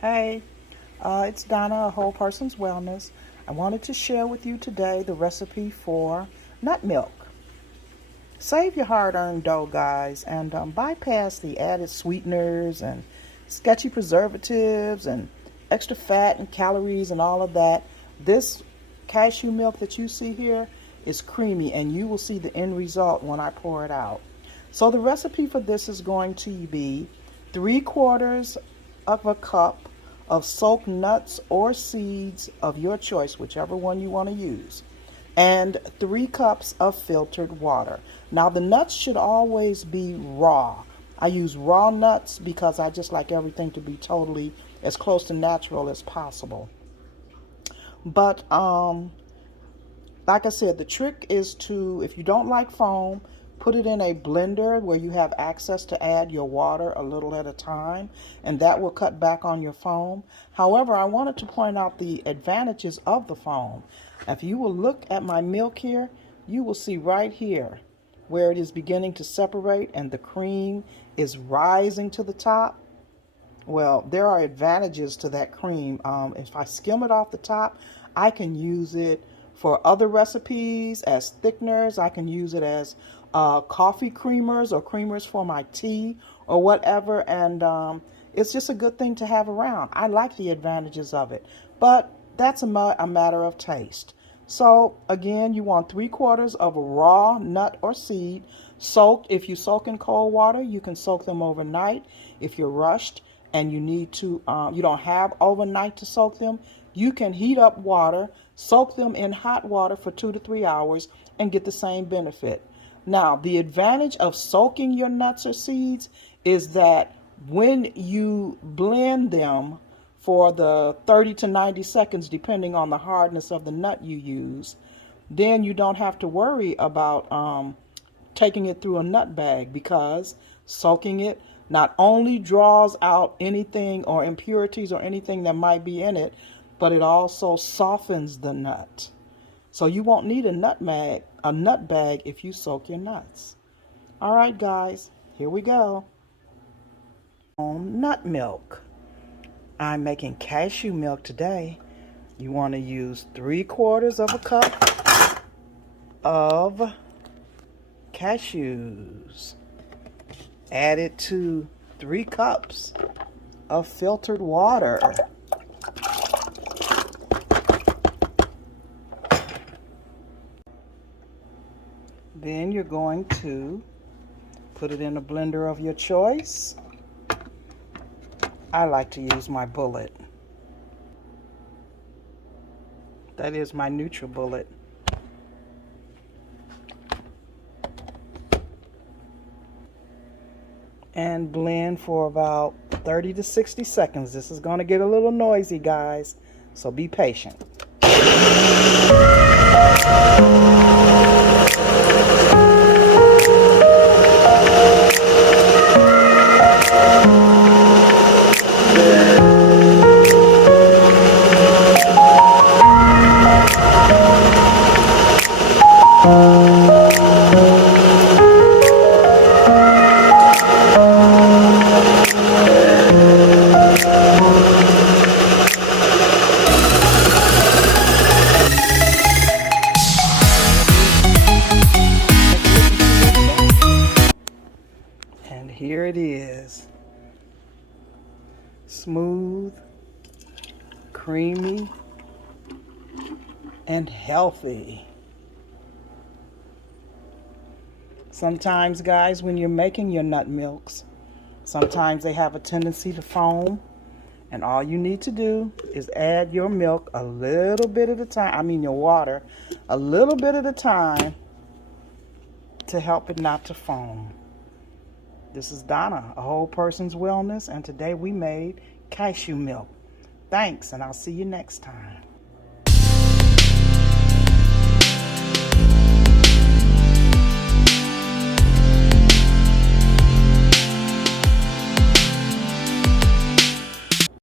Hey, it's Donna, A Whole Person's Wellness. I wanted to share with you today the recipe for nut milk. Save your hard-earned dough, guys, and bypass the added sweeteners and sketchy preservatives and extra fat and calories and all of that. This cashew milk that you see here is creamy, and you will see the end result when I pour it out. So the recipe for this is going to be 3/4 of a cup of soaked nuts or seeds of your choice, whichever one you want to use, and 3 cups of filtered water. Now the nuts should always be raw. I use raw nuts because I just like everything to be totally as close to natural as possible. But like I said, the trick is to, if you don't like foam, put it in a blender where you have access to add your water a little at a time, and that will cut back on your foam. However, I wanted to point out the advantages of the foam. If you will look at my milk here, you will see right here where it is beginning to separate and the cream is rising to the top. Well, there are advantages to that cream. If I skim it off the top, I can use it for other recipes as thickeners. I can use it as coffee creamers or creamers for my tea or whatever. And it's just a good thing to have around. I like the advantages of it, but that's a matter of taste. So again, you want 3/4 of a raw nut or seed soaked. If you soak in cold water, you can soak them overnight. If you're rushed and you need to, you don't have overnight to soak them, you can heat up water, soak them in hot water for 2 to 3 hours and get the same benefit. Now, the advantage of soaking your nuts or seeds is that when you blend them for the 30 to 90 seconds, depending on the hardness of the nut you use, then you don't have to worry about taking it through a nut bag, because soaking it not only draws out anything or impurities or anything that might be in it, but it also softens the nut. So you won't need a nut bag if you soak your nuts. All right, guys, here we go. Nut milk. I'm making cashew milk today. You want to use 3/4 of a cup of cashews. Add it to 3 cups of filtered water. Then you're going to put it in a blender of your choice. I like to use my Bullet. That is my NutriBullet. And blend for about 30 to 60 seconds. This is going to get a little noisy, guys, so be patient. And here it is. Smooth, creamy, and healthy. Sometimes, guys, when you're making your nut milks, sometimes they have a tendency to foam. And all you need to do is add your milk a little bit at a time, your water, a little bit at a time to help it not to foam. This is Donna, A Whole Person's Wellness, and today we made cashew milk. Thanks, and I'll see you next time.